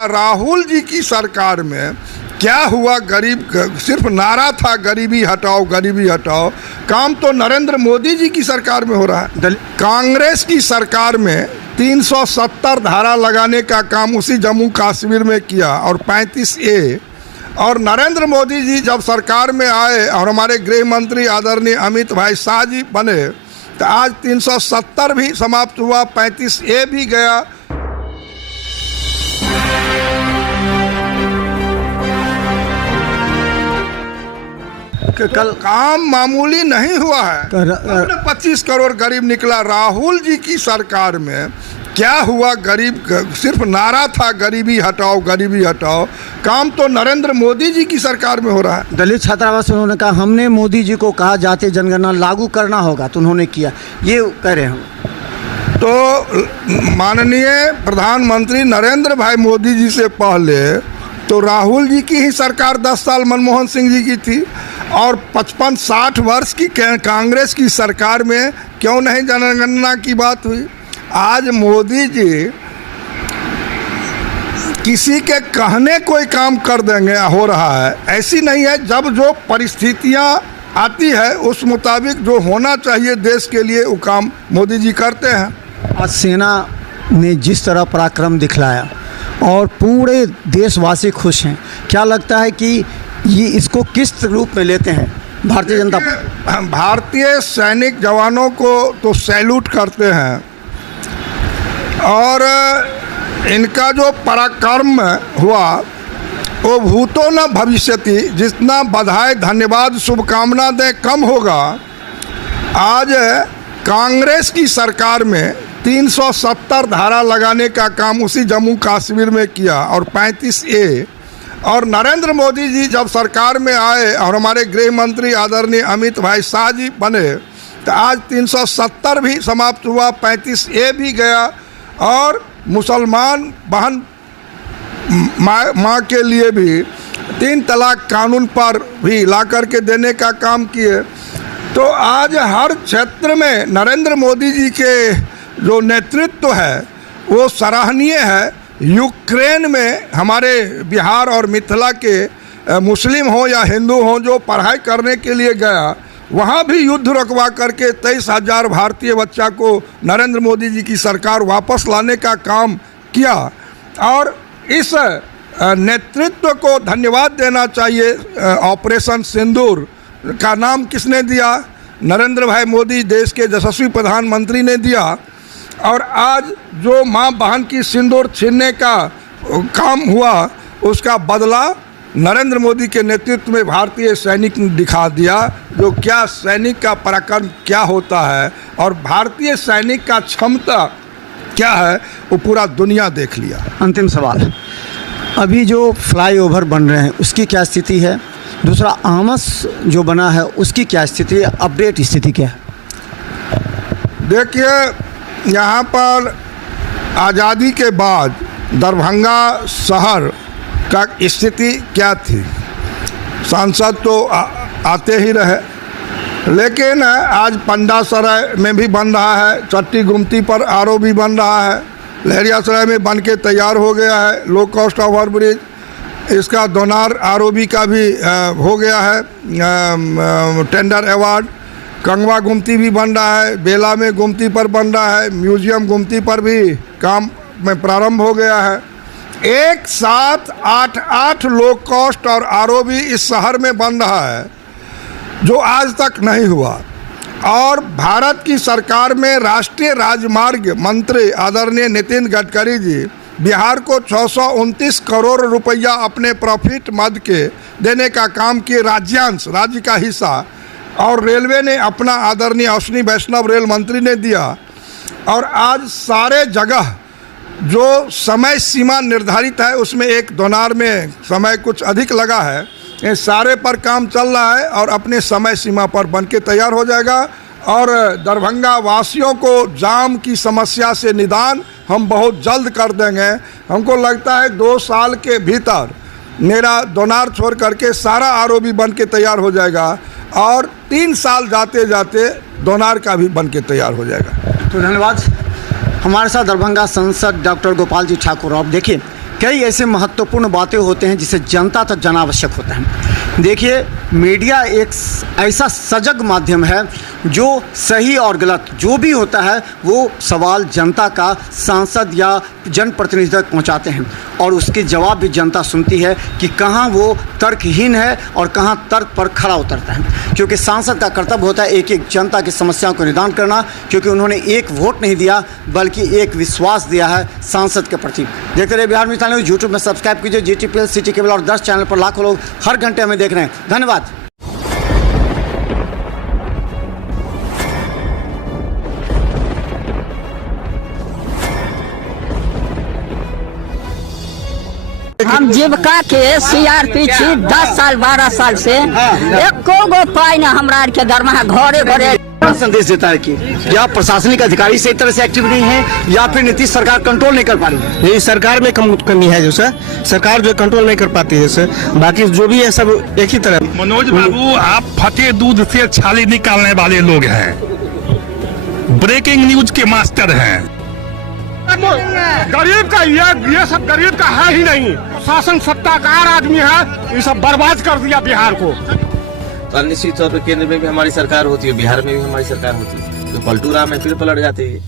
राहुल जी की सरकार में क्या हुआ? सिर्फ नारा था गरीबी हटाओ गरीबी हटाओ। काम तो नरेंद्र मोदी जी की सरकार में हो रहा है। कांग्रेस की सरकार में 370 धारा लगाने का काम उसी जम्मू कश्मीर में किया और 35A। और नरेंद्र मोदी जी जब सरकार में आए और हमारे गृह मंत्री आदरणीय अमित भाई शाह जी बने तो आज 370 भी समाप्त हुआ, 35A भी गया। कल काम मामूली नहीं हुआ है। 25 करोड़ गरीब निकला। राहुल जी की सरकार में क्या हुआ? सिर्फ नारा था गरीबी हटाओ गरीबी हटाओ। काम तो नरेंद्र मोदी जी की सरकार में हो रहा है। दलित छात्रावास उन्होंने कहा हमने मोदी जी को कहा जातीय जनगणना लागू करना होगा तो उन्होंने किया, ये कह रहे हैं। तो माननीय प्रधानमंत्री नरेंद्र भाई मोदी जी से पहले तो राहुल जी की ही सरकार 10 साल मनमोहन सिंह जी की थी और 55-60 वर्ष की कांग्रेस की सरकार में क्यों नहीं जनगणना की बात हुई? आज मोदी जी किसी के कहने कोई काम कर देंगे हो रहा है, ऐसी नहीं है। जब जो परिस्थितियां आती है उस मुताबिक जो होना चाहिए देश के लिए वो काम मोदी जी करते हैं। आज सेना ने जिस तरह पराक्रम दिखलाया और पूरे देशवासी खुश हैं, क्या लगता है कि ये इसको किस रूप में लेते हैं भारतीय जनता? भारतीय सैनिक जवानों को तो सैल्यूट करते हैं और इनका जो पराक्रम हुआ वो भूतो न भविष्यति, जितना बधाई धन्यवाद शुभकामना दे कम होगा। आज कांग्रेस की सरकार में 370 धारा लगाने का काम उसी जम्मू कश्मीर में किया और 35A। और नरेंद्र मोदी जी जब सरकार में आए और हमारे गृह मंत्री आदरणीय अमित भाई शाह जी बने तो आज 370 भी समाप्त हुआ, 35A भी गया। और मुसलमान बहन माँ के लिए भी 3 तलाक कानून पर भी ला करके देने का काम किए। तो आज हर क्षेत्र में नरेंद्र मोदी जी के जो नेतृत्व है वो सराहनीय है। यूक्रेन में हमारे बिहार और मिथिला के मुस्लिम हो या हिंदू हो जो पढ़ाई करने के लिए गया, वहाँ भी युद्ध रुकवा करके 23,000 भारतीय बच्चा को नरेंद्र मोदी जी की सरकार वापस लाने का काम किया। और इस नेतृत्व को धन्यवाद देना चाहिए। ऑपरेशन सिंदूर का नाम किसने दिया? नरेंद्र भाई मोदी, देश के यशस्वी प्रधानमंत्री ने दिया। और आज जो माँ बहन की सिंदूर छीनने का काम हुआ उसका बदला नरेंद्र मोदी के नेतृत्व में भारतीय सैनिक ने दिखा दिया। जो क्या सैनिक का पराक्रम क्या होता है और भारतीय सैनिक का क्षमता क्या है वो पूरा दुनिया देख लिया। अंतिम सवाल, अभी जो फ्लाईओवर बन रहे हैं उसकी क्या स्थिति है? दूसरा, आमस जो बना है उसकी क्या स्थिति है? अपडेट स्थिति क्या है? देखिए, यहाँ पर आज़ादी के बाद दरभंगा शहर का स्थिति क्या थी? सांसद तो आते ही रहे, लेकिन आज पंडासराय में भी बन रहा है, चट्टी गुमती पर RO भी बन रहा है, लहरियासराय में बन के तैयार हो गया है लो कॉस्ट ओवर ब्रिज। इसका दोनार ROB का भी हो गया है टेंडर अवार्ड। कंगवा गुमती भी बन रहा है, बेला में गुमती पर बन रहा है, म्यूजियम गुमती पर भी काम में प्रारंभ हो गया है। एक साथ 8 लो कॉस्ट और ROB इस शहर में बन रहा है जो आज तक नहीं हुआ। और भारत की सरकार में राष्ट्रीय राजमार्ग मंत्री आदरणीय नितिन गडकरी जी बिहार को 629 करोड़ रुपया अपने प्रॉफिट मद के देने का काम किए, राज्यांश राज्य का हिस्सा। और रेलवे ने अपना आदरणीय अश्विनी वैष्णव रेल मंत्री ने दिया। और आज सारे जगह जो समय सीमा निर्धारित है उसमें एक दोनार में समय कुछ अधिक लगा है, ये सारे पर काम चल रहा है और अपने समय सीमा पर बन के तैयार हो जाएगा। और दरभंगा वासियों को जाम की समस्या से निदान हम बहुत जल्द कर देंगे। हमको लगता है 2 साल के भीतर मेरा दोनार छोड़ करके सारा ROB बन के तैयार हो जाएगा और 3 साल जाते जाते दोनार का भी बन के तैयार हो जाएगा। तो धन्यवाद। हमारे साथ दरभंगा सांसद डॉक्टर गोपाल जी ठाकुर। आप देखिए कई ऐसे महत्वपूर्ण बातें होते हैं जिसे जनता तक जाना आवश्यक होता है। देखिए, मीडिया एक ऐसा सजग माध्यम है जो सही और गलत जो भी होता है वो सवाल जनता का सांसद या जनप्रतिनिधि तक पहुंचाते हैं और उसके जवाब भी जनता सुनती है कि कहाँ वो तर्कहीन है और कहाँ तर्क पर खड़ा उतरता है। क्योंकि सांसद का कर्तव्य होता है एक एक जनता की समस्याओं को निदान करना, क्योंकि उन्होंने एक वोट नहीं दिया बल्कि एक विश्वास दिया है सांसद के प्रति। देखते रहिए बिहार मिसाल न्यूज़। यूट्यूब में सब्सक्राइब कीजिए, GTPL, सिटी केबल और 10 चैनल पर लाखों लोग हर घंटे हमें देख रहे हैं। धन्यवाद। हम जीविका के CRP छी 10 साल 12 साल से एको गो पाई ना हमरा आर के दरमाहा घरे घरे। संदेश देता है कि या प्रशासनिक अधिकारी सही तरह से एक्टिव नहीं है या फिर नीतीश सरकार कंट्रोल नहीं कर पा रही है। ये सरकार में कमी है जो सर, सरकार जो कंट्रोल नहीं कर पाती है सर, बाकी जो भी है सब एक ही तरह। मनोज बाबू, आप फटे दूध से छाली निकालने वाले लोग हैं, ब्रेकिंग न्यूज के मास्टर हैं। गरीब का ये सब गरीब का है ही नहीं। शासन सत्ताकार आदमी है, ये सब बर्बाद कर दिया बिहार को। तो निश्चित तौर पर केंद्र में भी हमारी सरकार होती है, बिहार में भी हमारी सरकार होती है, तो पलटू राम है फिर पलट जाते हैं।